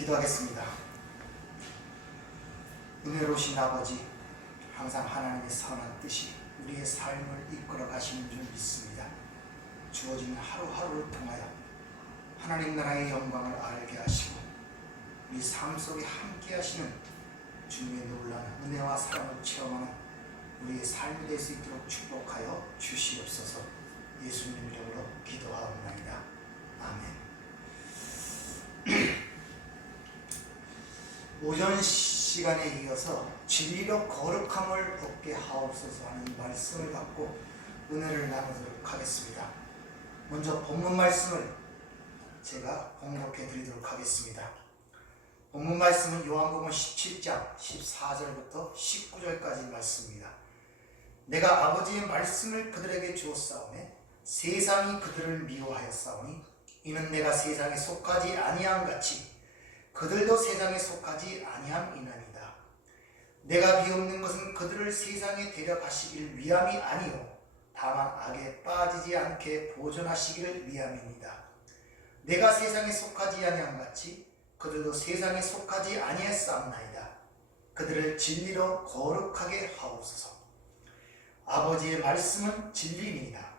기도하겠습니다. 은혜로우신 아버지, 항상 하나님의 선한 뜻이 우리의 삶을 이끌어 가시는 줄 믿습니다. 주어진 하루하루를 통하여 하나님 나라의 영광을 알게 하시고 우리 삶 속에 함께 하시는 주님의 놀라운 은혜와 사랑을 체험하는 우리의 삶이 될 수 있도록 축복하여 주시옵소서. 예수님 이름으로 기도하옵나이다. 아멘. 오전 시간에 이어서 진리로 거룩함을 얻게 하옵소서 하는 말씀을 갖고 은혜를 나누도록 하겠습니다. 먼저 본문 말씀을 제가 공독해 드리도록 하겠습니다. 본문 말씀은 요한복음 17장 14절부터 19절까지 말씀입니다. 내가 아버지의 말씀을 그들에게 주었사오매 세상이 그들을 미워하였사오니 이는 내가 세상에 속하지 아니함 같이 그들도 세상에 속하지 아니함이나이다. 내가 비옵는 것은 그들을 세상에 데려가시길 위함이 아니요 다만 악에 빠지지 않게 보존하시기를 위함이니이다. 내가 세상에 속하지 아니함 같이 그들도 세상에 속하지 아니했사옵나이다. 그들을 진리로 거룩하게 하옵소서. 아버지의 말씀은 진리니이다.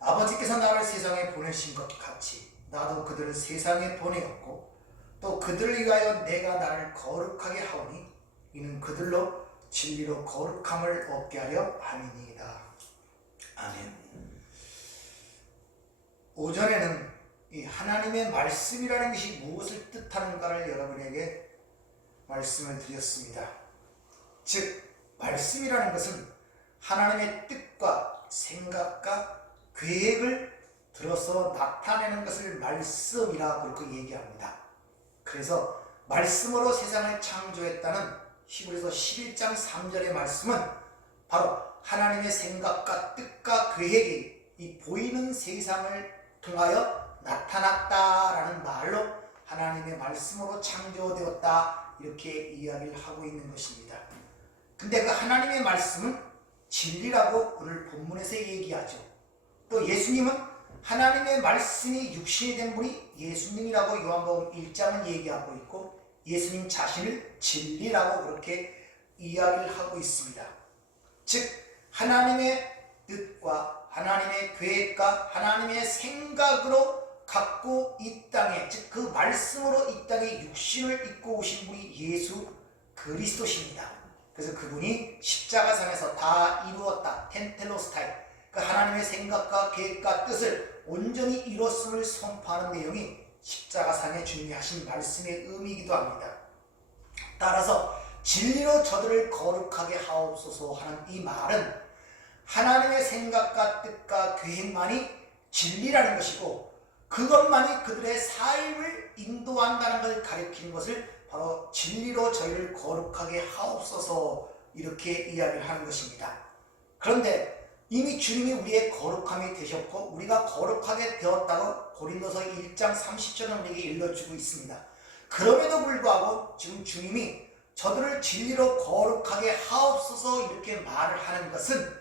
아버지께서 나를 세상에 보내신 것 같이 나도 그들을 세상에 보내었고 또 그들을 위하여 내가 나를 거룩하게 하오니 이는 그들로 진리로 거룩함을 얻게 하려 함이니이다. 아멘. 오전에는 이 하나님의 말씀이라는 것이 무엇을 뜻하는가를 여러분에게 말씀을 드렸습니다. 즉 말씀이라는 것은 하나님의 뜻과 생각과 계획을 들어서 나타내는 것을 말씀이라고 그렇게 얘기합니다. 그래서 말씀으로 세상을 창조했다는 히브리서 11장 3절의 말씀은 바로 하나님의 생각과 뜻과 계획이 이 보이는 세상을 통하여 나타났다라는 말로 하나님의 말씀으로 창조되었다 이렇게 이야기를 하고 있는 것입니다. 근데 그 하나님의 말씀은 진리라고 오늘 본문에서 얘기하죠. 또 예수님은 하나님의 말씀이 육신이 된 분이 예수님이라고 요한복음 1장은 얘기하고 있고 예수님 자신을 진리라고 그렇게 이야기를 하고 있습니다. 즉 하나님의 뜻과 하나님의 계획과 하나님의 생각으로 갖고 이 땅에 즉 그 말씀으로 이 땅에 육신을 입고 오신 분이 예수 그리스도십니다. 그래서 그분이 십자가상에서 다 이루었다 텐텔로스타이 그 하나님의 생각과 계획과 뜻을 온전히 이뤘음을 선포하는 내용이 십자가상에 준비하신 말씀의 의미이기도 합니다. 따라서 진리로 저들을 거룩하게 하옵소서 하는 이 말은 하나님의 생각과 뜻과 계획만이 진리라는 것이고 그것만이 그들의 삶을 인도한다는 것을 가리키는 것을 바로 진리로 저희를 거룩하게 하옵소서 이렇게 이야기를 하는 것입니다. 그런데 이미 주님이 우리의 거룩함이 되셨고 우리가 거룩하게 되었다고 고린도서 1장 30절은 우리에게 일러주고 있습니다. 그럼에도 불구하고 지금 주님이 저들을 진리로 거룩하게 하옵소서 이렇게 말을 하는 것은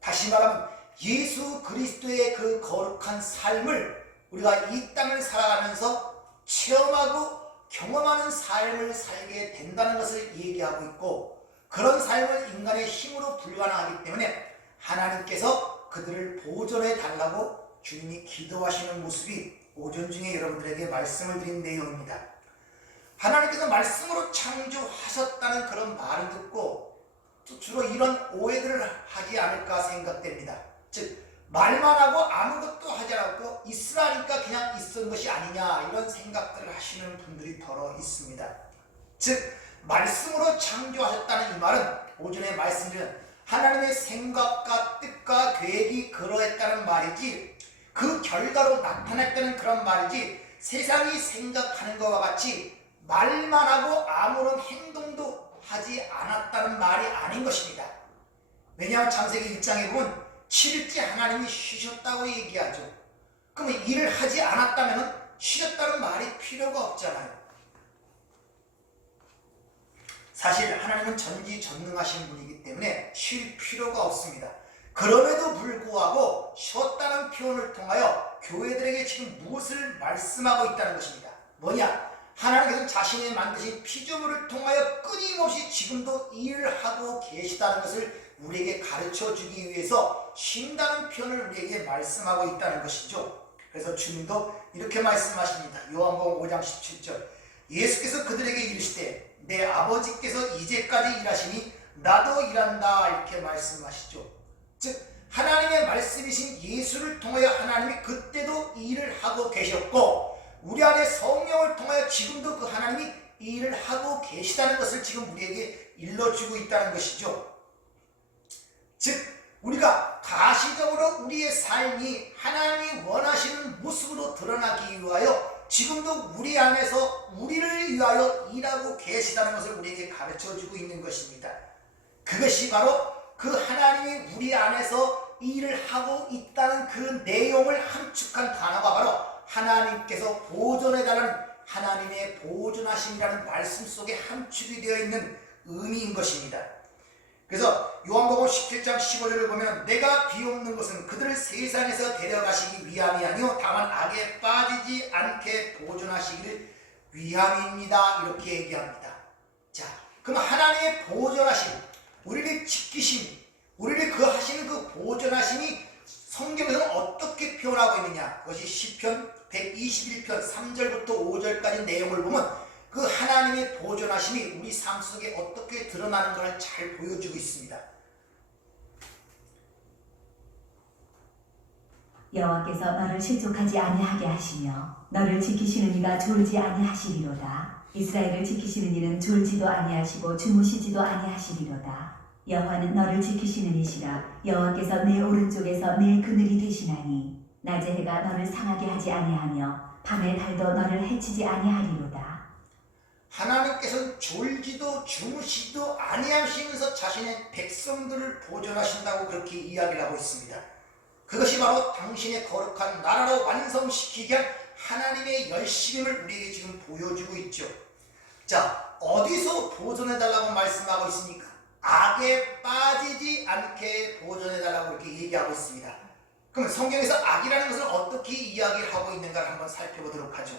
다시 말하면 예수 그리스도의 그 거룩한 삶을 우리가 이 땅을 살아가면서 체험하고 경험하는 삶을 살게 된다는 것을 얘기하고 있고 그런 삶을 인간의 힘으로 불가능하기 때문에 하나님께서 그들을 보존해 달라고 주님이 기도하시는 모습이 오전 중에 여러분들에게 말씀을 드린 내용입니다. 하나님께서 말씀으로 창조하셨다는 그런 말을 듣고 주로 이런 오해들을 하지 않을까 생각됩니다. 즉 말만 하고 아무것도 하지 않았고 있으라니까 그냥 있은 것이 아니냐 이런 생각들을 하시는 분들이 더러 있습니다. 즉 말씀으로 창조하셨다는 이 말은 오전에 말씀드린 하나님의 생각과 뜻과 계획이 그러했다는 말이지 그 결과로 나타났다는 그런 말이지 세상이 생각하는 것과 같이 말만 하고 아무런 행동도 하지 않았다는 말이 아닌 것입니다. 왜냐하면 창세기 1장에 보면 7일째 하나님이 쉬셨다고 얘기하죠. 그러면 일을 하지 않았다면 쉬셨다는 말이 필요가 없잖아요. 사실 하나님은 전지전능하신 분이기 때문에 쉴 필요가 없습니다. 그럼에도 불구하고 쉬었다는 표현을 통하여 교회들에게 지금 무엇을 말씀하고 있다는 것입니다. 뭐냐? 하나님께서는 자신의 만드신 피조물을 통하여 끊임없이 지금도 일을 하고 계시다는 것을 우리에게 가르쳐 주기 위해서 쉰다는 표현을 우리에게 말씀하고 있다는 것이죠. 그래서 주님도 이렇게 말씀하십니다. 요한복음 5장 17절. 예수께서 그들에게 이르시되 내 아버지께서 이제까지 일하시니 나도 일한다, 이렇게 말씀하시죠. 즉 하나님의 말씀이신 예수를 통하여 하나님이 그때도 일을 하고 계셨고, 우리 안에 성령을 통하여 지금도 그 하나님이 일을 하고 계시다는 것을 지금 우리에게 일러주고 있다는 것이죠. 즉 우리가 가시적으로 우리의 삶이 하나님이 원하시는 모습으로 드러나기 위하여 지금도 우리 안에서 우리를 위하여 일하고 계시다는 것을 우리에게 가르쳐주고 있는 것입니다. 그것이 바로 그 하나님이 우리 안에서 일을 하고 있다는 그 내용을 함축한 단어가 바로 하나님께서 보존해달라는 하나님의 보존하심이라는 말씀 속에 함축이 되어 있는 의미인 것입니다. 그래서 요한복음 17장 15절을 보면 내가 비옵는 것은 그들을 세상에서 데려가시기 위함이 아니요 다만 악에 빠지지 않게 보존하시기를 위함입니다, 이렇게 얘기합니다. 자, 그럼 하나님의 보존하심, 우리를 지키심, 우리를 그 하시는 그 보존하심이 성경에서는 어떻게 표현하고 있느냐? 그것이 시편 121편 3절부터 5절까지 내용을 보면 그 하나님의 보존하심이 우리 삶 속에 어떻게 드러나는 것을 잘 보여주고 있습니다. 여호와께서 너를 실족하지 아니하게 하시며 너를 지키시는 이가 졸지 아니하시리로다. 이스라엘을 지키시는 이는 졸지도 아니하시고 주무시지도 아니하시리로다. 여호와는 너를 지키시는 이시라. 여호와께서 내 오른쪽에서 내 그늘이 되시나니 낮의 해가 너를 상하게 하지 아니하며 밤의 달도 너를 해치지 아니하리로다. 하나님께서는 졸지도 주무시지도 아니하시면서 자신의 백성들을 보존하신다고 그렇게 이야기를 하고 있습니다. 그것이 바로 당신의 거룩한 나라로 완성시키기 위한 하나님의 열심을 우리에게 지금 보여주고 있죠. 자, 어디서 보존해달라고 말씀하고 있습니까? 악에 빠지지 않게 보존해달라고 이렇게 얘기하고 있습니다. 그럼 성경에서 악이라는 것을 어떻게 이야기를 하고 있는가를 한번 살펴보도록 하죠.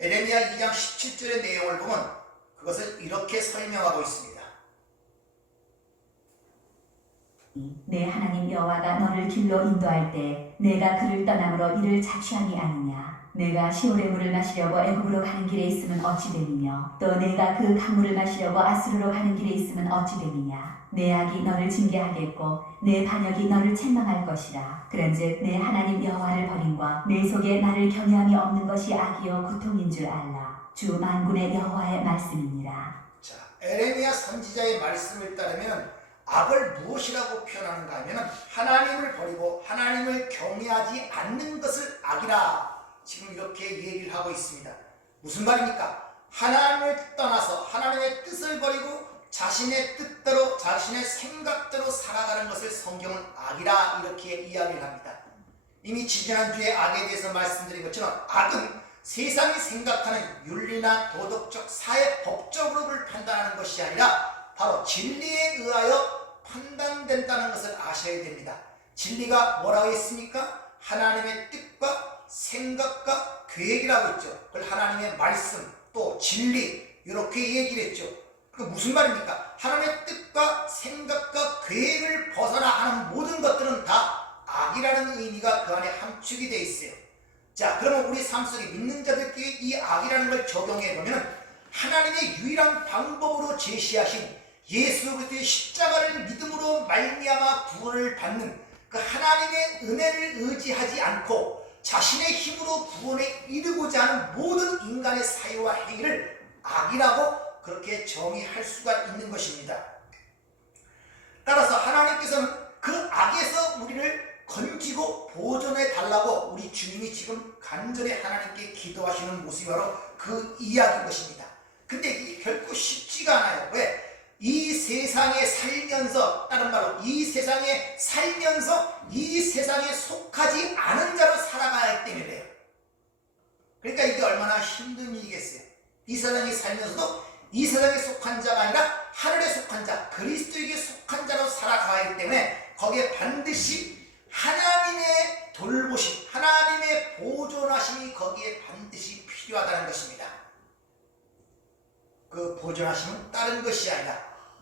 에레미야 2장 17절의 내용을 보면 그것을 이렇게 설명하고 있습니다. 내 하나님 여호와가 너를 길로 인도할 때 내가 그를 떠남으로 이를 자취함이 아니냐. 내가 시올의 물을 마시려고 애굽으로 가는 길에 있으면 어찌 됨이며 또 내가 그 강물을 마시려고 아수르로 가는 길에 있으면 어찌 됨이냐. 내 악이 너를 징계하겠고 내 반역이 너를 책망할 것이라. 그런즉 내 하나님 여호와를 버림과 내 속에 나를 경외함이 없는 것이 악이요 고통인 줄 알라. 주 만군의 여호와의 말씀이니라. 자, 에레미야 선지자의 말씀을 따르면 악을 무엇이라고 표현하는가 하면 하나님을 버리고 하나님을 경외하지 않는 것을 악이라, 지금 이렇게 얘기를 하고 있습니다. 무슨 말입니까? 하나님을 떠나서 하나님의 뜻을 버리고 자신의 뜻대로 자신의 생각대로 살아가는 것을 성경은 악이라 이렇게 이야기를 합니다. 이미 지지난주에 악에 대해서 말씀드린 것처럼 악은 세상이 생각하는 윤리나 도덕적 사회 법적으로를 판단하는 것이 아니라 바로 진리에 의하여 판단된다는 것을 아셔야 됩니다. 진리가 뭐라고 했습니까? 하나님의 뜻과 생각과 계획이라고 했죠. 그걸 하나님의 말씀 또 진리 이렇게 얘기를 했죠. 그 무슨 말입니까? 하나님의 뜻과 생각과 계획을 벗어나 하는 모든 것들은 다 악이라는 의미가 그 안에 함축이 되어 있어요. 자, 그러면 우리 삶 속에 믿는 자들끼리 이 악이라는 걸 적용해 보면 하나님의 유일한 방법으로 제시하신 예수 그리스도의 십자가를 믿음으로 말미암아 구원을 받는 그 하나님의 은혜를 의지하지 않고 자신의 힘으로 구원에 이르고자 하는 모든 인간의 사유와 행위를 악이라고 그렇게 정의할 수가 있는 것입니다. 따라서 하나님께서는 그 악에서 우리를 건지고 보존해 달라고 우리 주님이 지금 간절히 하나님께 기도하시는 모습이 바로 그 이야기인 것입니다. 근데 이게 결코 쉽지가 않아요. 왜? 이 세상에 살면서, 다른 말로 이 세상에 살면서 이 세상에 속하지 않은 자로 살아가야 하기 때문에 그래요. 그러니까 이게 얼마나 힘든 일이겠어요. 이 세상에 살면서도 이 세상에 속한 자가 아니라 하늘에 속한 자, 그리스도에게 속한 자로 살아가야 하기 때문에 거기에 반드시 하나님의 돌보심, 하나님의 보존하심이 거기에 반드시 필요하다는 것입니다.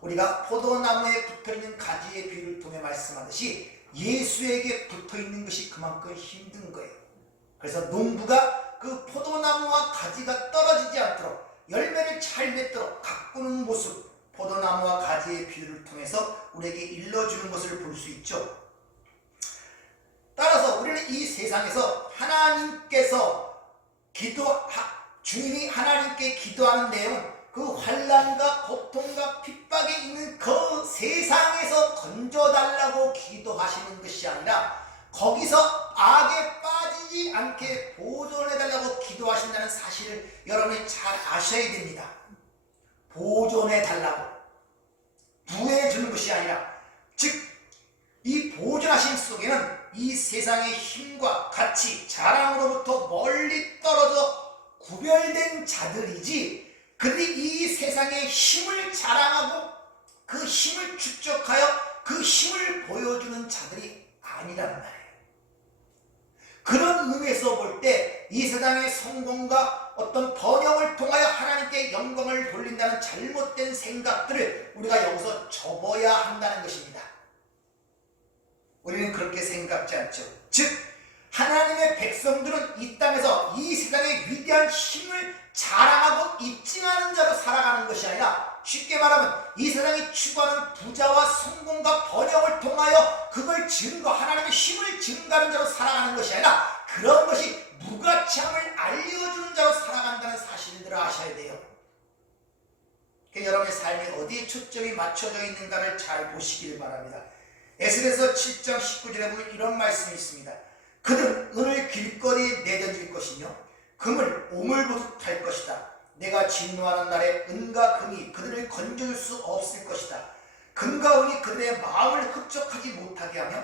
우리가 포도나무에 붙어있는 가지의 비유를 통해 말씀하듯이 예수에게 붙어있는 것이 그만큼 힘든 거예요. 그래서 농부가 그 포도나무와 가지가 떨어지지 않도록 열매를 잘 맺도록 가꾸는 모습, 포도나무와 가지의 비유를 통해서 우리에게 일러주는 것을 볼 수 있죠. 따라서 우리는 이 세상에서 주님이 하나님께 기도하는 내용은 그 환난과 고통과 핍박에 있는 그 세상에서 건져달라고 기도하시는 것이 아니라 거기서 악에 빠지지 않게 보존해달라고 기도하신다는 사실을 여러분이 잘 아셔야 됩니다. 보존해달라고 부해주는 것이 아니라, 즉 이 보존하심 속에는 이 세상의 힘과 가치, 자랑으로부터 멀리 떨어져 구별된 자들이지, 그들이 이 세상의 힘을 자랑하고 그 힘을 축적하여 그 힘을 보여주는 자들이 아니란 말이에요. 그런 의미에서 볼 때 이 세상의 성공과 어떤 번영을 통하여 하나님께 영광을 돌린다는 잘못된 생각들을 우리가 여기서 접어야 한다는 것입니다. 우리는 그렇게 생각지 않죠. 즉 하나님의 백성들은 이 땅에서 이 세상의 위대한 힘을 자랑하고 입증하는 자로 살아가는 것이 아니라, 쉽게 말하면 이 세상이 추구하는 부자와 성공과 번영을 통하여 그걸 하나님의 힘을 증거하는 자로 살아가는 것이 아니라, 그런 것이 무가치함을 알려주는 자로 살아간다는 사실들을 아셔야 돼요. 여러분의 삶이 어디에 초점이 맞춰져 있는가를 잘 보시길 바랍니다. 에스겔서 7장 19절에 보면 이런 말씀이 있습니다. 그들은 은을 길거리에 내던질 것이며 금을 오물보듯 할 것이다. 내가 진노하는 날에 은과 금이 그들을 건져줄 수 없을 것이다. 금과 은이 그들의 마음을 흡족하지 못하게 하며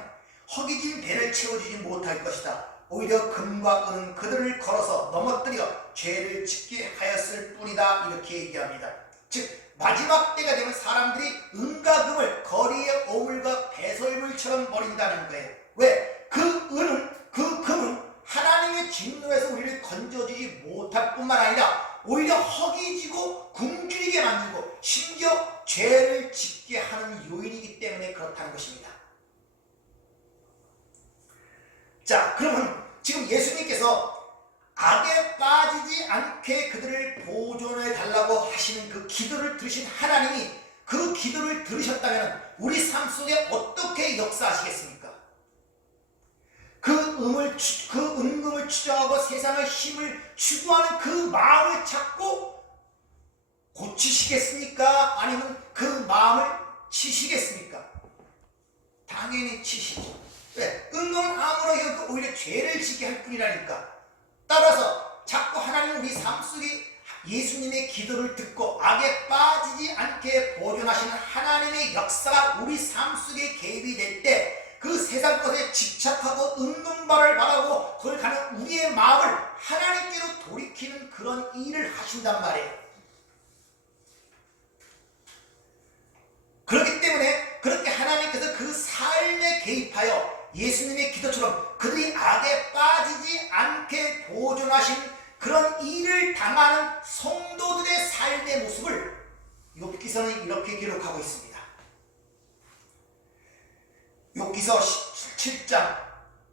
허기진 배를 채워주지 못할 것이다. 오히려 금과 은은 그들을 걸어서 넘어뜨려 죄를 짓게 하였을 뿐이다. 이렇게 얘기합니다. 즉 마지막 때가 되면 사람들이 은과 금을 거리의 오물과 배설물처럼 버린다는 거예요. 왜? 그 은은, 그 금은 하나님의 진노에서 우리를 건져주지 못할 뿐만 아니라 오히려 허기지고 굶주리게 만들고 심지어 죄를 짓게 하는 요인이기 때문에 그렇다는 것입니다. 자, 그러면 지금 예수님께서 악에 빠지지 않게 그들을 보존해 달라고 하시는 그 기도를 들으신 하나님이 그 기도를 들으셨다면 우리 삶 속에 어떻게 역사하시겠습니까? 그 은금을 추정하고 세상의 힘을 추구하는 그 마음을 찾고 고치시겠습니까? 아니면 그 마음을 치시겠습니까? 당연히 치시죠. 왜? 은금은 아무런 오히려 죄를 짓게 할 뿐이라니까. 따라서 자꾸 하나님 우리 삶 속에 예수님의 기도를 듣고 악에 빠지지 않게 보존하시는 하나님의 역사가 우리 삶 속에 개입이 될 때 그 세상 것에 집착하고 은근발을 바라고 그걸 가는 우리의 마음을 하나님께로 돌이키는 그런 일을 하신단 말이에요. 그렇기 때문에 그렇게 하나님께서 그 삶에 개입하여 예수님의 기도처럼 그들이 악에 빠지지 않게 보존하신 그런 일을 당하는 성도들의 삶의 모습을 욥기서는 이렇게 기록하고 있습니다. 욥기서 7장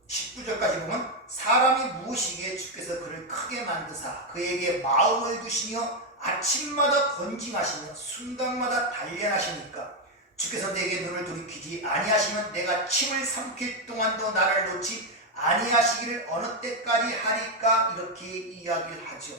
19절까지 보면 사람이 무엇이기에 주께서 그를 크게 만드사 그에게 마음을 두시며 아침마다 건징하시며 순간마다 단련하시니까 주께서 내게 눈을 돌이키지 아니하시면 내가 침을 삼킬 동안도 나를 놓지 아니하시기를 어느 때까지 하리까 이렇게 이야기를 하죠.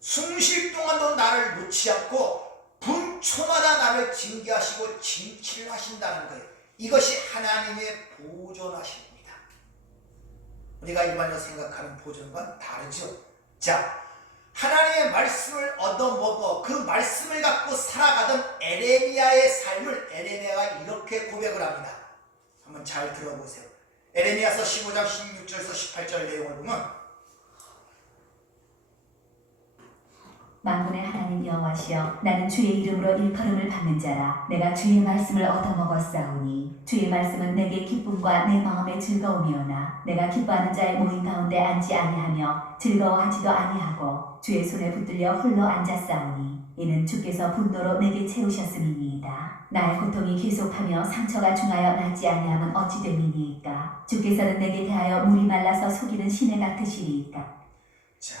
숨 쉴 동안도 나를 놓지 않고 분초마다 나를 징계하시고 징치를 하신다는 거예요. 이것이 하나님의 보존하십니다. 우리가 일반적으로 생각하는 보존과는 다르죠. 자, 하나님의 말씀을 얻어먹어 그 말씀을 갖고 살아가던 에레미야의 삶을 에레미야가 이렇게 고백을 합니다. 한번 잘 들어보세요. 에레미야서 15장 16절에서 18절 내용을 보면 만군의 하나님 여호와시여 나는 주의 이름으로 일컬음을 받는 자라. 내가 주의 말씀을 얻어먹었사오니 주의 말씀은 내게 기쁨과 내 마음의 즐거움이오나 내가 기뻐하는 자의 모임 가운데 앉지 아니하며 즐거워하지도 아니하고 주의 손에 붙들려 홀로 앉았사오니 이는 주께서 분노로 내게 채우셨음이니이다. 나의 고통이 계속하며 상처가 중하여 낫지 아니함은 어찌 됨이니이까. 주께서는 내게 대하여 물이 말라서 속이는 시내 같으시리이까. 자,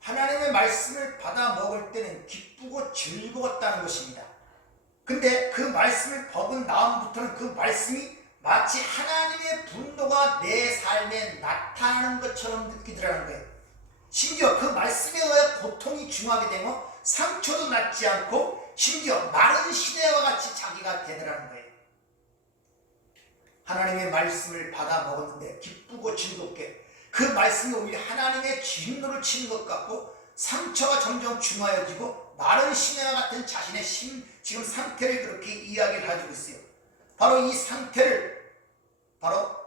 하나님의 말씀을 받아 먹을 때는 기쁘고 즐거웠다는 것입니다. 근데 그 말씀을 먹은 다음부터는 그 말씀이 마치 하나님의 분노가 내 삶에 나타나는 것처럼 느끼더라는 거예요. 심지어 그 말씀에 의해 고통이 중하게 되면 상처도 낫지 않고 심지어 마른 시내와 같이 자기가 되더라는 거예요. 하나님의 말씀을 받아 먹었는데 기쁘고 즐겁게 그 말씀이 오히려 하나님의 진노를 치는 것 같고 상처가 점점 중하여지고 마른 시내와 같은 자신의 지금 상태를 그렇게 이야기를 해주고 있어요. 바로 이 상태를 바로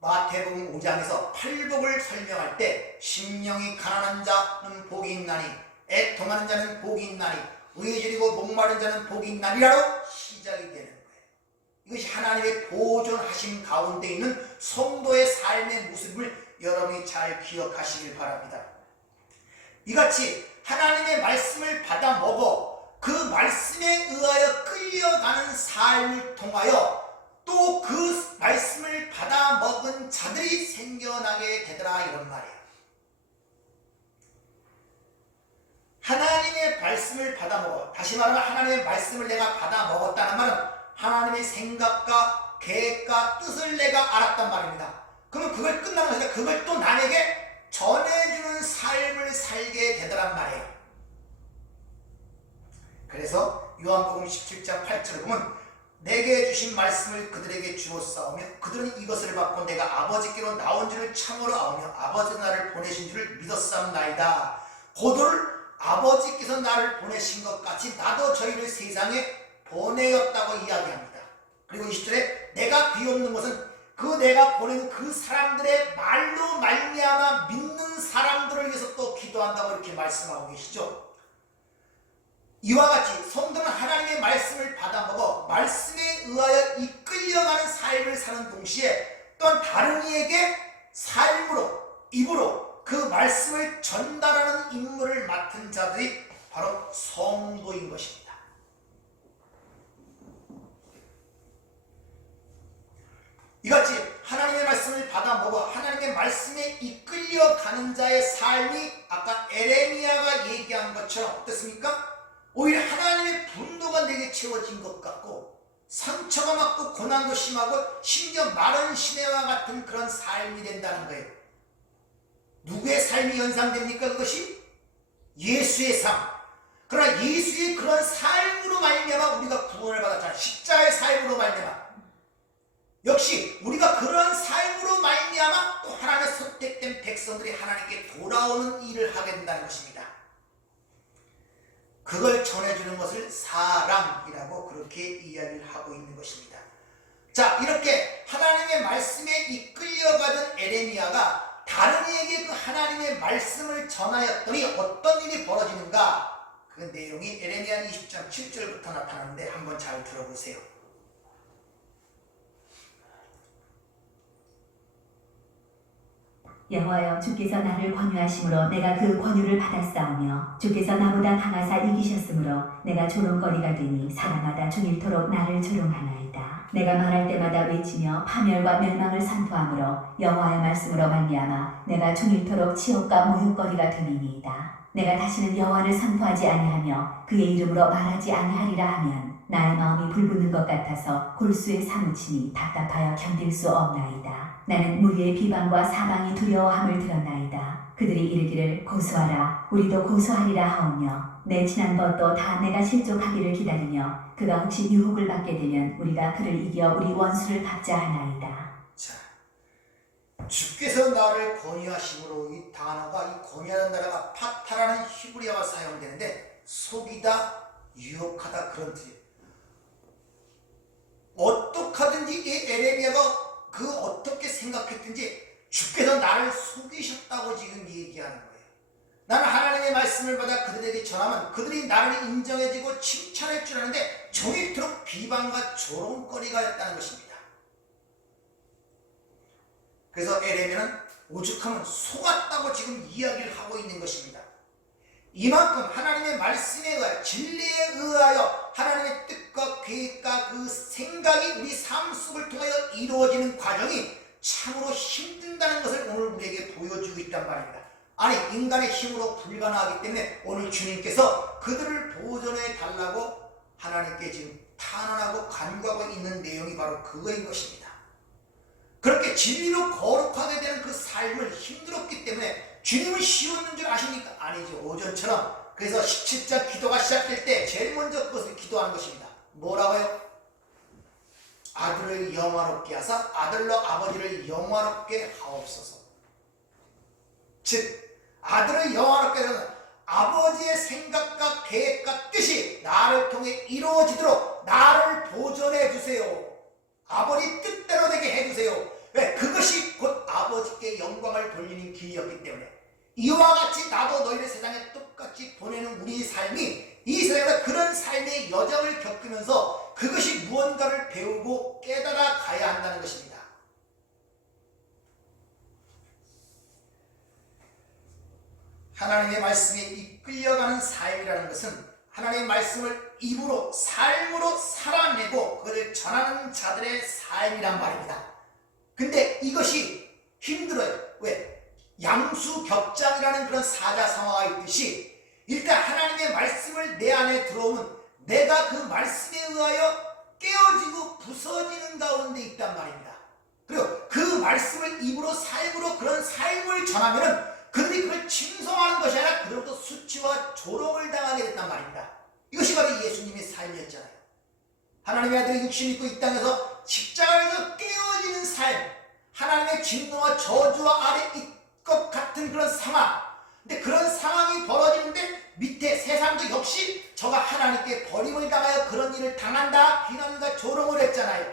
마태복음 5장에서 팔복을 설명할 때 심령이 가난한 자는 복이 있나니 애통하는 자는 복이 있나니 의에 저리고 목마른 자는 복이 있나니라로 시작이 되는 거예요. 이것이 하나님의 보존하심 가운데 있는 성도의 삶의 모습을 여러분이 잘 기억하시길 바랍니다. 이같이 하나님의 말씀을 받아 먹어 그 말씀에 의하여 끌려가는 삶을 통하여 또 그 말씀을 받아 먹은 자들이 생겨나게 되더라 이런 말이에요. 하나님의 말씀을 받아 먹어, 다시 말하면 하나님의 말씀을 내가 받아 먹었다는 말은 하나님의 생각과 계획과 뜻을 내가 알았단 말입니다. 그러면 그걸 끝나는 것이니까 그걸 또 남에게 전해주는 삶을 살게 되더란 말이에요. 그래서 요한복음 17장 8절을 보면 내게 주신 말씀을 그들에게 주었사오며 그들은 이것을 받고 내가 아버지께로 나온 줄을 참으로 아오며 아버지 나를 보내신 줄을 믿었사옵나이다. 고들 아버지께서 나를 보내신 것 같이 나도 저희를 세상에 보내었다고 이야기합니다. 그리고 20절에 내가 비옵는 것은 그 내가 보낸 그 사람들의 말로 말미암아 믿는 사람들을 위해서 또 기도한다고 이렇게 말씀하고 계시죠. 이와 같이 성도는 하나님의 말씀을 받아먹어 말씀에 의하여 이끌려가는 삶을 사는 동시에 또한 다른 이에게 삶으로 입으로 그 말씀을 전달하는 임무를 맡은 자들이 바로 성도인 것입니다. 이같이 하나님의 말씀을 받아먹어 하나님의 말씀에 이끌려가는 자의 삶이 아까 에레미야가 얘기한 것처럼 어떻습니까? 오히려 하나님의 분노가 내게 채워진 것 같고 상처가 많고 고난도 심하고 심지어 마른 시내와 같은 그런 삶이 된다는 거예요. 누구의 삶이 연상됩니까? 그것이 예수의 삶. 그러나 예수의 그런 삶으로 말미암아 우리가 구원을 받았잖아요. 십자가의 삶으로 말미암아. 역시 우리가 그런 삶으로 말미암아 또 하나님의 선택된 백성들이 하나님께 돌아오는 일을 하게 된다는 것입니다. 그걸 전해주는 것을 사랑이라고 그렇게 이야기를 하고 있는 것입니다. 자, 이렇게 하나님의 말씀에 이끌려가던 에레미야가 다른 이에게 그 하나님의 말씀을 전하였더니 어떤 일이 벌어지는가? 그 내용이 에레미야 20장 7절부터 나타나는데 한번 잘 들어보세요. 여호와여 주께서 나를 권유하심으로 내가 그 권유를 받았사오며 주께서 나보다 강하사 이기셨으므로 내가 조롱거리가 되니 사람마다 종일토록 나를 조롱하나이다. 내가 말할 때마다 외치며 파멸과 멸망을 선포하므로 여호와의 말씀으로 말미암아 내가 종일토록 치욕과 모욕거리가 되니이다. 내가 다시는 여호와를 선포하지 아니하며 그의 이름으로 말하지 아니하리라 하면 나의 마음이 불붙는 것 같아서 골수에 사무치니 답답하여 견딜 수 없나이다. 나는 무리의 비방과 사방이 두려워함을 들었나이다. 그들이 이르기를 고소하라 우리도 고소하리라 하오며 내 친한 것도 다 내가 실족하기를 기다리며 그가 혹시 유혹을 받게 되면 우리가 그를 이겨 우리 원수를 갚자 하나이다. 자, 주께서 나를 권유하심으로 이 단어가 이 권유하는 단어가 파타라는 히브리어가 사용되는데 속이다, 유혹하다 그런 뜻이에요. 어떡하든지 이 에레미야가 그 어떻게 생각했든지 주께서 나를 속이셨다고 지금 얘기하는 거예요. 나는 하나님의 말씀을 받아 그들에게 전하면 그들이 나를 인정해주고 칭찬할 줄 아는데 종일토록 비방과 조롱거리가 됐다는 것입니다. 그래서 에레미야는 오죽하면 속았다고 지금 이야기를 하고 있는 것입니다. 이만큼 하나님의 말씀에 의하여 진리에 의하여 하나님의 뜻과 계획과 그 생각이 우리 삶 속을 통하여 이루어지는 과정이 참으로 힘든다는 것을 오늘 우리에게 보여주고 있단 말입니다. 아니 인간의 힘으로 불가능하기 때문에 오늘 주님께서 그들을 보존해 달라고 하나님께 지금 탄원하고 간구하고 있는 내용이 바로 그거인 것입니다. 그렇게 진리로 거룩하게 되는 그 삶을 힘들었기 때문에 주님은 쉬웠는 줄 아십니까? 아니죠. 오전처럼 그래서 17장 기도가 시작될 때 제일 먼저 그것을 기도하는 것입니다. 뭐라고요? 아들을 영화롭게 하사 아들로 아버지를 영화롭게 하옵소서. 즉 아들을 영화롭게 하는 아버지의 생각과 계획과 뜻이 나를 통해 이루어지도록 나를 보존해 주세요. 아버지 뜻대로 되게 해주세요. 왜? 그것이 곧 아버지께 영광을 돌리는 길이었기 때문에 이와 같이 나도 너희를 세상에 똑같이 보내는 우리의 삶이 이 세상에서 그런 삶의 여정을 겪으면서 그것이 무언가를 배우고 깨달아 가야 한다는 것입니다. 하나님의 말씀에 이끌려가는 삶이라는 것은 하나님의 말씀을 입으로 삶으로 살아내고 그것을 전하는 자들의 삶이란 말입니다. 근데 이것이 힘들어요. 왜? 양수겹장이라는 그런 사자성어가 있듯이 일단 하나님의 말씀을 내 안에 들어오면 내가 그 말씀에 의하여 깨어지고 부서지는 가운데 있단 말입니다. 그리고 그 말씀을 입으로 삶으로 그런 삶을 전하면은 그들이 그걸 칭송하는 것이 아니라 그들로부터 수치와 조롱을 당하게 됐단 말입니다. 이것이 바로 예수님의 삶이었잖아요. 하나님의 아들이 육신 입고 이 땅에서 십자가에서 깨어지는 삶, 하나님의 진노와 저주와 아래 이 것 같은 그런 상황. 근데 그런 상황이 벌어지는데 밑에 세상도 역시 저가 하나님께 버림을 당하여 그런 일을 당한다, 비난과 조롱을 했잖아요.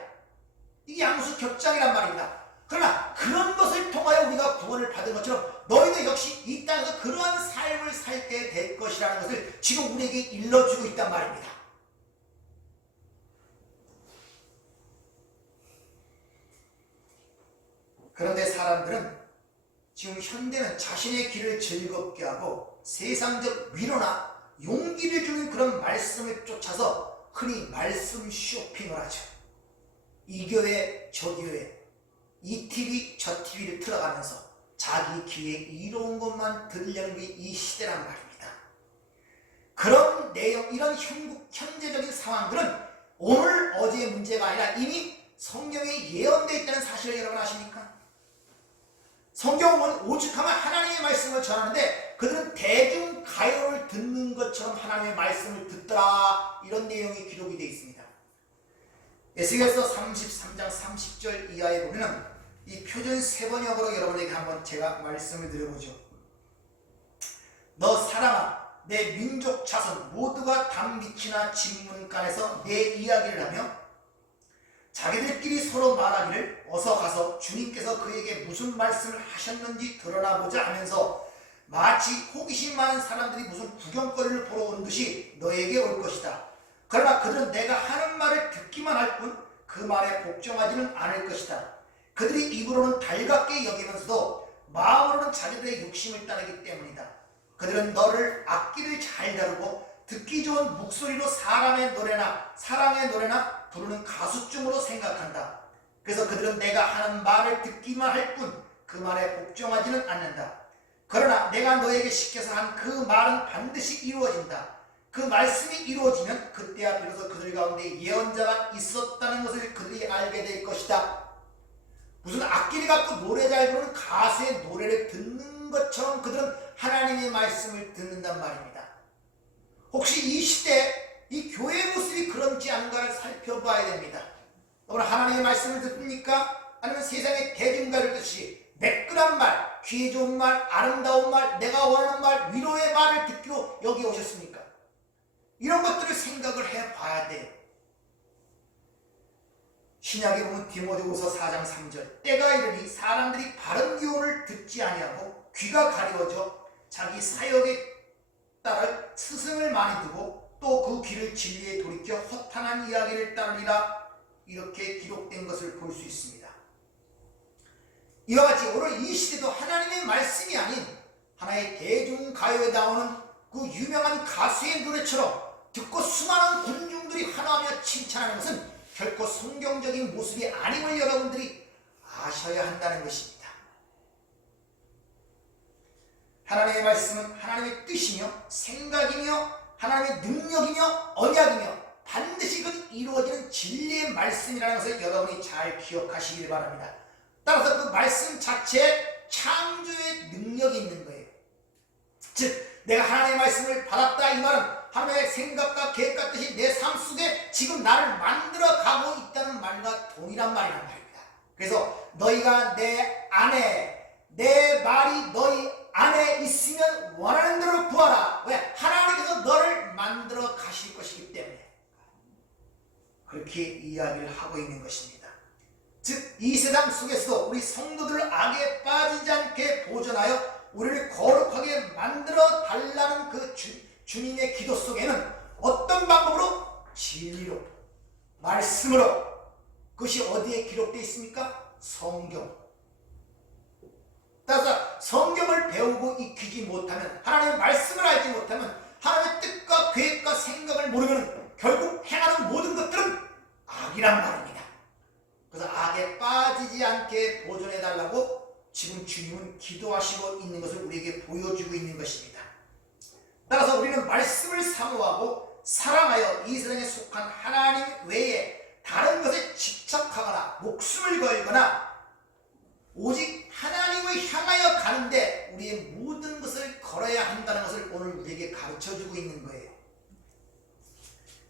이게 양수겹장이란 말입니다. 그러나 그런 것을 통하여 우리가 구원을 받은 것처럼 너희도 역시 이 땅에서 그러한 삶을 살게 될 것이라는 것을 지금 우리에게 일러주고 있단 말입니다. 그런데 사람들은 지금 현대는 자신의 길을 즐겁게 하고 세상적 위로나 용기를 주는 그런 말씀을 쫓아서 흔히 말씀 쇼핑을 하죠. 이 교회 저 교회 이 TV 저 TV를 틀어가면서 자기 귀에 이로운 것만 들으려는 게 이 시대란 말입니다. 그런 내용, 이런 현재적인 상황들은 오늘 어제의 문제가 아니라 이미 성경에 예언되어 있다는 사실을 여러분 아십니까? 성경은 오죽하면 하나님의 말씀을 전하는데 그들은 대중가요를 듣는 것처럼 하나님의 말씀을 듣더라, 이런 내용이 기록이 되어 있습니다. 에스겔서 33장 30절 이하에 보면 이 표준 세번역으로 여러분에게 한번 제가 말씀을 드려보죠. 너 사람아, 내 민족 자손 모두가 담빛이나 진문간에서 내 이야기를 하며 자기들끼리 서로 말하기를 어서 가서 주님께서 그에게 무슨 말씀을 하셨는지 드러나보자 하면서 마치 호기심 많은 사람들이 무슨 구경거리를 보러 오는 듯이 너에게 올 것이다. 그러나 그들은 내가 하는 말을 듣기만 할 뿐 그 말에 복종하지는 않을 것이다. 그들이 입으로는 달갑게 여기면서도 마음으로는 자기들의 욕심을 따르기 때문이다. 그들은 너를 악기를 잘 다루고 듣기 좋은 목소리로 사람의 노래나 사랑의 노래나 부르는 가수쯤으로 생각한다. 그래서 그들은 내가 하는 말을 듣기만 할 뿐 그 말에 복종하지는 않는다. 그러나 내가 너에게 시켜서 한 그 말은 반드시 이루어진다. 그 말씀이 이루어지면 그때야 비로소 그들 가운데 예언자가 있었다는 것을 그들이 알게 될 것이다. 무슨 악기를 갖고 노래 잘 부르는 가수의 노래를 듣는 것처럼 그들은 하나님의 말씀을 듣는단 말입니다. 혹시 이 시대 이 교회 모습이 그런지 않은가를 살펴봐야 됩니다. 여러분 하나님의 말씀을 듣습니까? 아니면 세상의 대중가를 듣듯이 매끈한 말, 귀에 좋은 말, 아름다운 말, 내가 원하는 말, 위로의 말을 듣기로 여기 오셨습니까? 이런 것들을 생각을 해봐야 돼요. 신약에 보면 디모데후서 4장 3절 때가 이르니 사람들이 바른 교훈을 듣지 아니하고 귀가 가려워져 자기 사역에 따라 스승을 많이 두고 또 그 귀를 진리에 돌이켜 허탄한 이야기를 따르리라, 이렇게 기록된 것을 볼 수 있습니다. 이와 같이 오늘 이 시대도 하나님의 말씀이 아닌 하나의 대중가요에 나오는 그 유명한 가수의 노래처럼 듣고 수많은 군중들이 환호하며 칭찬하는 것은 결코 성경적인 모습이 아님을 여러분들이 아셔야 한다는 것입니다. 하나님의 말씀은 하나님의 뜻이며 생각이며 하나님의 능력이며 언약이며 반드시 그 이루어지는 진리의 말씀이라는 것을 여러분이 잘 기억하시길 바랍니다. 따라서 그 말씀 자체에 창조의 능력이 있는 거예요. 즉 내가 하나님의 말씀을 받았다 이 말은 하나님의 생각과 계획과 뜻이 내 삶 속에 지금 나를 만들어 가고 있다는 말과 동일한 말이란 말입니다. 그래서 너희가 내 안에, 내 말이 너희 안에 있으면 원하는 대로 구하라. 왜? 하나님께서 너를 만들어 가실 것이기 때문에 그렇게 이야기를 하고 있는 것입니다. 즉 이 세상 속에서도 우리 성도들을 악에 빠지지 않게 보존하여 우리를 거룩하게 만들어 달라는 그 주님의 기도 속에는 어떤 방법으로? 진리로, 말씀으로. 그것이 어디에 기록되어 있습니까? 성경. 따라서 성경을 배우고 익히지 못하면, 하나님의 말씀을 알지 못하면, 하나님의 뜻과 계획과 생각을 모르면 결국 행하는 모든 것들은 악이란 말입니다. 그래서 악에 빠지지 않게 보존해달라고 지금 주님은 기도하시고 있는 것을 우리에게 보여주고 있는 것입니다. 따라서 우리는 말씀을 사모하고 사랑하여 이 세상에 속한 하나님 외에 다른 것에 집착하거나 목숨을 걸거나 오직 하나님을 향하여 가는데 우리의 모든 것을 걸어야 한다는 것을 오늘 우리에게 가르쳐주고 있는 거예요.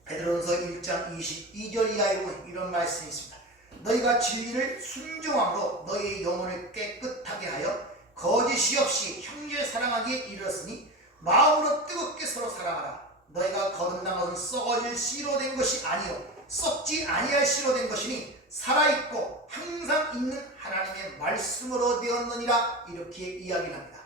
베드로전서 1장 22절 이하에 보면 이런 말씀이 있습니다. 너희가 진리를 순종함으로 너희의 영혼을 깨끗하게 하여 거짓이 없이 형제 사랑하기에 이르렀으니 마음으로 뜨겁게 서로 사랑하라. 너희가 거듭난 것은 썩어질 씨로 된 것이 아니요 썩지 아니할 씨로 된 것이니 살아있고 항상 있는 하나님의 말씀으로 되었느니라. 이렇게 이야기를 합니다.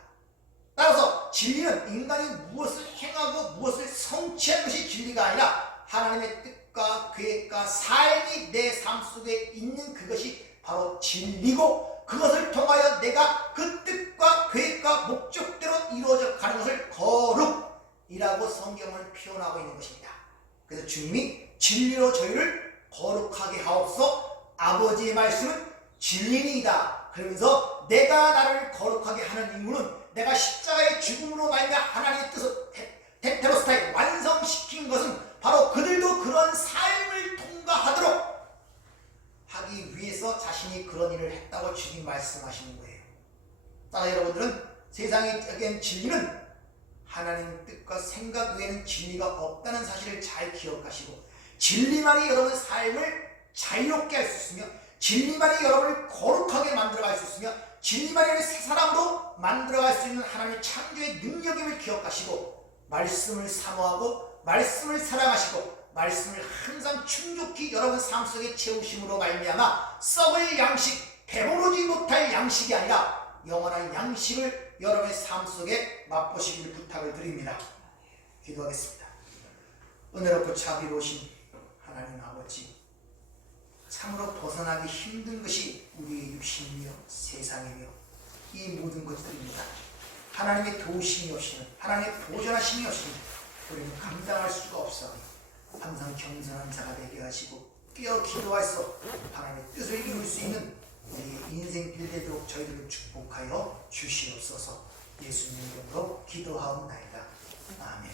따라서 진리는 인간이 무엇을 행하고 무엇을 성취한 것이 진리가 아니라 하나님의 뜻과 계획과 삶이 내 삶 속에 있는 그것이 바로 진리고, 그것을 통하여 내가 그 뜻과 계획과 목적대로 이루어져 가는 것을 거룩이라고 성경을 표현하고 있는 것입니다. 그래서 주님이 진리로 저희를 거룩하게 하옵소. 아버지의 말씀은 진리이다. 그러면서 내가 나를 거룩하게 하는 이유는 내가 십자가의 죽음으로 말미암아 하나님의 뜻을 테텔로스타에 완성시킨 것은 바로 그들도 그런 삶을 통과하도록 하기 위해서 자신이 그런 일을 했다고 주님 말씀하시는 거예요. 따라 여러분들은 세상의 진리는 하나님 뜻과 생각 외에는 진리가 없다는 사실을 잘 기억하시고, 진리만이 여러분의 삶을 자유롭게 할 수 있으며, 진리만이 여러분을 거룩하게 만들어갈 수 있으며, 진리만이 새 사람으로 만들어갈 수 있는 하나님의 창조의 능력임을 기억하시고, 말씀을 사모하고 말씀을 사랑하시고 말씀을 항상 충족히 여러분 삶 속에 채우심으로 말미암아 썩을 양식, 배부르지 못할 양식이 아니라 영원한 양식을 여러분의 삶 속에 맛보시길 부탁을 드립니다. 기도하겠습니다. 은혜롭고 자비로우신 하나님 아버지, 참으로 벗어나기 힘든 것이 우리의 육신이며 세상이며 이 모든 것들입니다. 하나님의 도우심이 없이는, 하나님의 보존하심이 없이는 우리는 감당할 수가 없어 항상 겸손한 자가 되게 하시고 깨어 기도하여서 하나님의 뜻을 이룰 수 있는 우리의 인생 길되도록 저희들을 축복하여 주시옵소서. 예수님 이름으로 기도하옵나이다. 아멘.